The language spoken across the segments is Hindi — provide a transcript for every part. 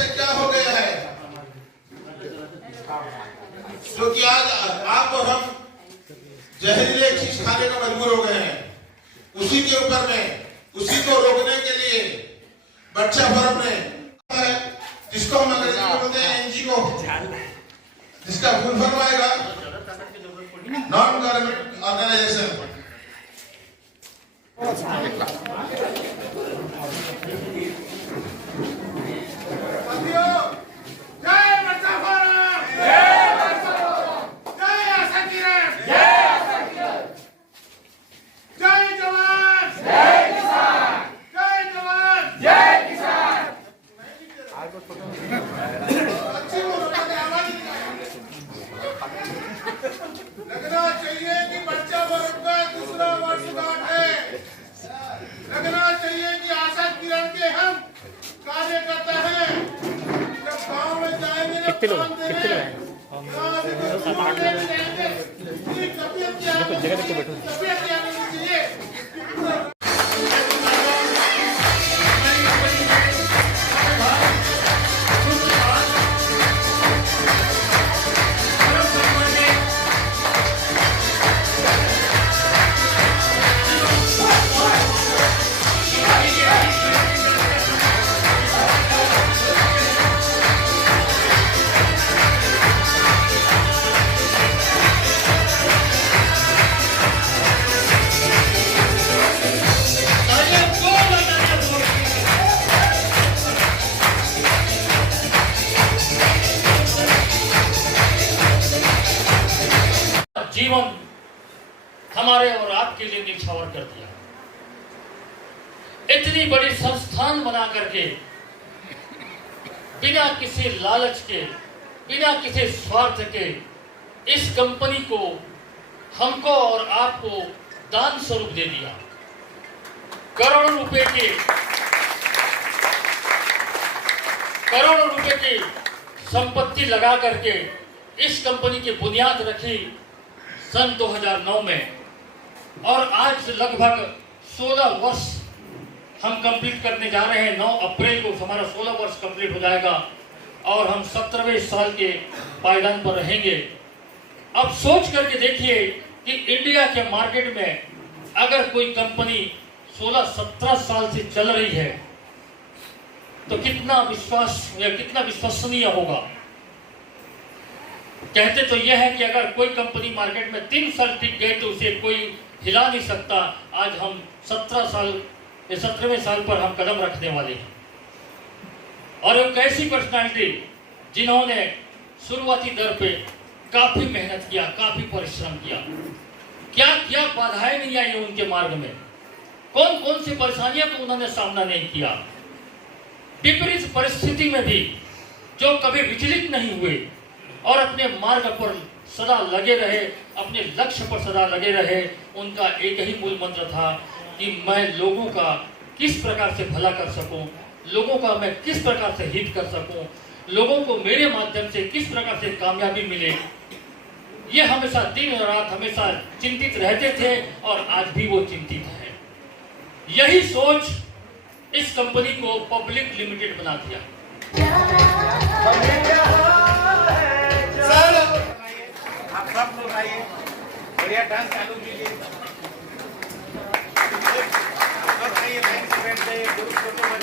से क्या हो गया है, क्योंकि आज आप और हम जहरीले चीज खाने का मजबूर हो गए हैं। उसी के ऊपर में, उसी को रोकने के लिए बच्चा फोरम ने, जिसको हम अंग्रेजी में बोलते हैं एनजीओ, जिसका फुल फॉर्म आएगा नॉन गवर्नमेंट ऑर्गेनाइजेशन। लगना चाहिए कि बच्चा फोरम का दूसरा वर्षगांठ है। लगना चाहिए कि आशा किरण के हम कार्यकर्ता हैं। जब गांव में जाएंगे ना काम देने, तबियत आनी चाहिए। जीवन हमारे और आपके लिए निछावर कर दिया। इतनी बड़ी संस्थान बना करके बिना किसी लालच के, बिना किसी स्वार्थ के इस कंपनी को, हमको और आपको दान स्वरूप दे दिया। करोड़ों रुपए की संपत्ति लगा करके इस कंपनी की बुनियाद रखी सन 2009 में, और आज लगभग 16 वर्ष हम कंप्लीट करने जा रहे हैं। 9 अप्रैल को हमारा 16 वर्ष कंप्लीट हो जाएगा और हम 17वें साल के पायदान पर रहेंगे। अब सोच करके देखिए कि इंडिया के मार्केट में अगर कोई कंपनी 16-17 साल से चल रही है तो कितना विश्वास या कितना विश्वसनीय होगा। कहते तो यह है कि अगर कोई कंपनी मार्केट में 3 साल टिक गई तो उसे कोई हिला नहीं सकता। आज हम 17वें साल पर हम कदम रखने वाले हैं। और एक ऐसी पर्सनालिटी जिन्होंने शुरुआती दर पे काफी मेहनत किया, काफी परिश्रम किया, क्या क्या बाधाएं नहीं आई उनके मार्ग में, कौन कौन सी परेशानियां तो उन्होंने सामना नहीं किया। विपरीत परिस्थिति में भी जो कभी विचलित नहीं हुए और अपने मार्ग पर सदा लगे रहे, अपने लक्ष्य पर सदा लगे रहे। उनका एक ही मूल मंत्र था कि मैं लोगों का किस प्रकार से भला कर सकूं, लोगों का मैं किस प्रकार से हित कर सकूं, लोगों को मेरे माध्यम से किस प्रकार से कामयाबी मिले। ये हमेशा दिन और रात हमेशा चिंतित रहते थे और आज भी वो चिंतित है। यही सोच इस कंपनी को पब्लिक लिमिटेड बना दिया। आप सब लोग आइए, बढ़िया डांस चालू कीजिए। बस आइए, लाइन से बैठ जाइए, ग्रुप फोटो बन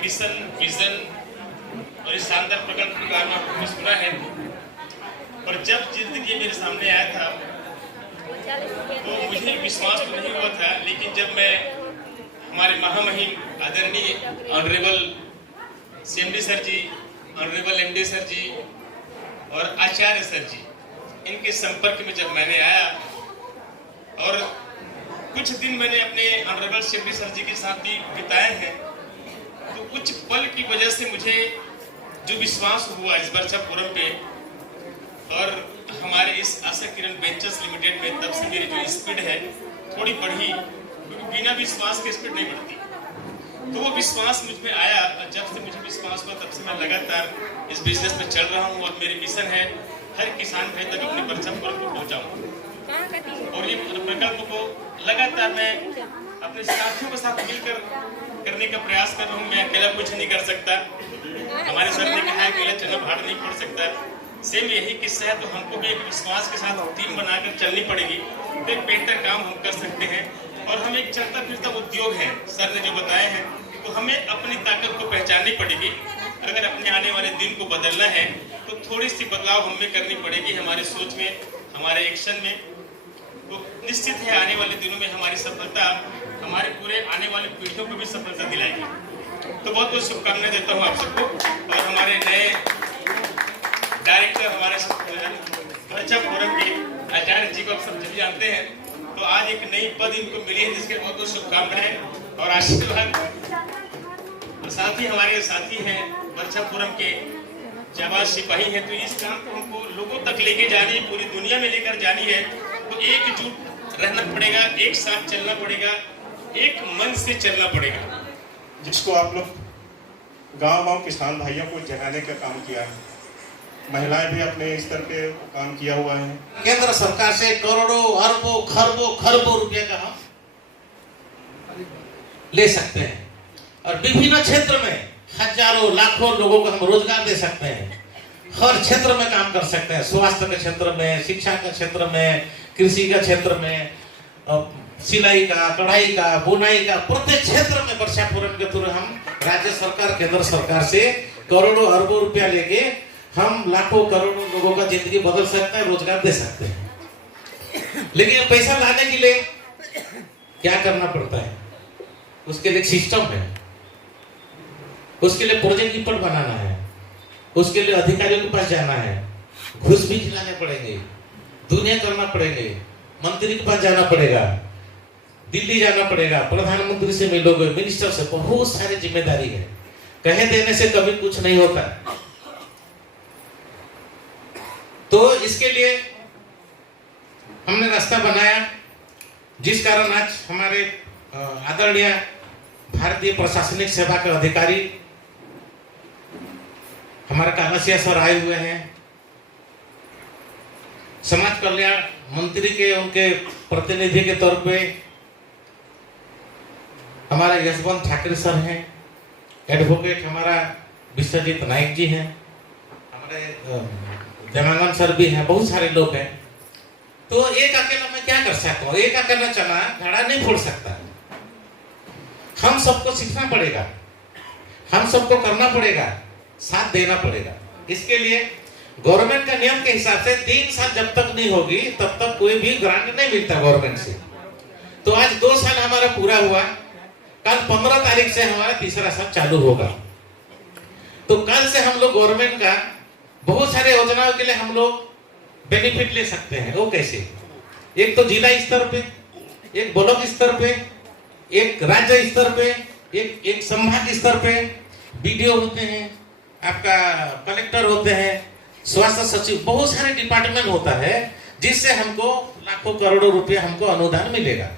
मिशन, विजन और इस शानदार प्रकल्प के बारे में आपने सुना है। और जब जिंदगी मेरे सामने आया था तो मुझे विश्वास तो नहीं हुआ था, लेकिन जब मैं हमारे महामहिम आदरणीय ऑनरेबल CMD सर जी ऑनरेबल एमडी सर जी और आचार्य सर जी, इनके संपर्क में जब मैंने आया और कुछ दिन मैंने अपने ऑनरेबल एमडी सर जी के साथ भी बिताए हैं, तो कुछ पल की वजह से मुझे जो विश्वास हुआ इस वर्षापुरम पे और हमारे इस आशा किरण वेंचर्स लिमिटेड में, तब से मेरी जो स्पीड है थोड़ी बढ़ी, क्योंकि बिना विश्वास के स्पीड नहीं बढ़ती। तो वो विश्वास मुझ में आया और जब से मुझे विश्वास हुआ तब से मैं लगातार इस बिजनेस में चल रहा हूँ और मेरी मिशन है हर किसान भाई तक अपने वर्षापुरम को पहुँचाऊँ और ये प्रकल्प को लगातार मैं अपने साथियों के साथ मिलकर करने का प्रयास कर रहा हूँ। मैं अकेला कुछ नहीं कर सकता। हमारे सर ने कहा है अकेला चलना भाड़ नहीं पड़ सकता। सेम यही किस्सा है, तो हमको भी एक विश्वास के साथ टीम बनाकर चलनी पड़ेगी, तो एक बेहतर काम हम कर सकते हैं। और हम एक चलता फिरता उद्योग है, सर ने जो बताए हैं, तो हमें अपनी ताकत को पहचाननी पड़ेगी। अगर अपने आने वाले दिन को बदलना है तो थोड़ी सी बदलाव हमें करनी पड़ेगी हमारे सोच में, हमारे एक्शन में। तो निश्चित है आने वाले दिनों में हमारी सफलता हमारे पूरे आने वाले पीढ़ियों को भी सफलता दिलाएगी। तो बहुत बहुत शुभकामनाएं देता हूँ आप सबको। और हमारे नए डायरेक्टर हमारे वर्षापुरम के आचार्य जी को आप सब जानते हैं, तो आज एक नई पद इनको मिली है जिसके बहुत बहुत शुभकामनाएं और आशीर्वाद। साथ ही हमारे साथी हैं वर्षापुरम के जाबाज सिपाही हैं, तो इस काम को हमको लोगों तक लेके जानी, पूरी दुनिया में लेकर जानी है, तो एकजुट रहना पड़ेगा, एक साथ चलना पड़ेगा, एक मन से चलना पड़ेगा। जिसको आप लोग गांव-गांव किसान भाइयों को जगाने का काम किया है, महिलाएं भी अपने स्तर पे काम किया हुआ है। केंद्र सरकार से करोड़ों अरबों खरबों रुपए का हम ले सकते हैं और विभिन्न क्षेत्र में हजारों लाखों लोगों को हम रोजगार दे सकते हैं। हर क्षेत्र में काम कर सकते हैं, स्वास्थ्य के क्षेत्र में, शिक्षा के क्षेत्र में, कृषि के क्षेत्र में, सिलाई का, कढ़ाई का, बुनाई का, प्रत्येक क्षेत्र में वर्षापुरम के थ्रू हम राज्य सरकार, केंद्र सरकार से करोड़ों अरबों रुपया लेके हम लाखों करोड़ों लोगों का जिंदगी बदल सकते हैं, रोजगार दे सकते हैं। लेकिन पैसा लाने के लिए क्या करना पड़ता है? उसके लिए एक सिस्टम है, उसके लिए प्रोजेक्ट रिपोर्ट बनाना है, उसके लिए अधिकारियों के पास जाना है, घूस भी खिलाने पड़ेंगे, दुनिया करना पड़ेंगे, मंत्री के पास जाना पड़ेगा, दिल्ली जाना पड़ेगा, प्रधानमंत्री से मिलोगे, मिनिस्टर से, बहुत सारी जिम्मेदारी है। कहे देने से कभी कुछ नहीं होता। तो इसके लिए हमने रास्ता बनाया, जिस कारण आज हमारे आदरणीय भारतीय प्रशासनिक सेवा के अधिकारी हमारे कानसिया सर आए हुए हैं, समाज कल्याण मंत्री के उनके प्रतिनिधि के तौर पे हमारा यशवंत ठाकरे सर हैं, एडवोकेट हमारा विश्वजीत नाइक जी हैं, हमारे जनानंद सर भी हैं, बहुत सारे लोग हैं। तो एक अकेला मैं क्या कर सकता हूँ? एक अकेला चना घड़ा नहीं फोड़ सकता। हम सबको सीखना पड़ेगा, हम सबको करना पड़ेगा, साथ देना पड़ेगा। इसके लिए गवर्नमेंट का नियम के हिसाब से 3 साल जब तक नहीं होगी तब तक कोई भी ग्रांट नहीं मिलता गवर्नमेंट से। तो आज 2 साल हमारा पूरा हुआ, कल 15 तारीख से हमारा तीसरा साल चालू होगा। तो कल से हम लोग गवर्नमेंट का बहुत सारे योजनाओं के लिए हम लोग बेनिफिट ले सकते हैं। वो कैसे? एक तो जिला स्तर पे, एक ब्लॉक स्तर पे, एक राज्य स्तर पे, एक संभाग स्तर पे बीडीओ होते हैं, आपका कलेक्टर होते हैं, स्वास्थ्य सचिव, बहुत सारे डिपार्टमेंट होता है जिससे हमको लाखों करोड़ों रुपया हमको अनुदान मिलेगा।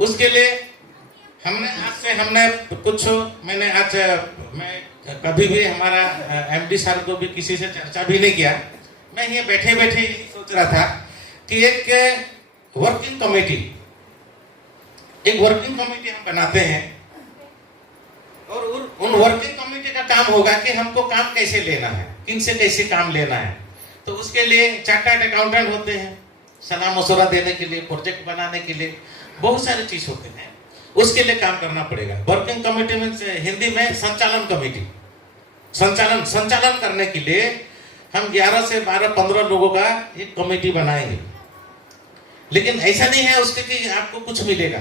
उसके लिए मैं कभी भी हमारा एमडी सर को भी किसी से चर्चा भी नहीं किया। मैं ये बैठे बैठे सोच रहा था कि एक वर्किंग कमेटी हम बनाते हैं और उन वर्किंग कमेटी का काम होगा कि हमको काम कैसे लेना है, किन से कैसे काम लेना है। तो उसके लिए चार्टर्ड अकाउंटेंट होते हैं, सलाह मशवरा देने के लिए, प्रोजेक्ट बनाने के लिए, बहुत सारी चीज होते हैं, उसके लिए काम करना पड़ेगा। वर्किंग कमेटी में हिंदी में संचालन कमेटी, संचालन करने के लिए हम 11 से 12-15 लोगों का एक कमेटी बनाएंगे। लेकिन ऐसा नहीं है उसके कि आपको कुछ मिलेगा।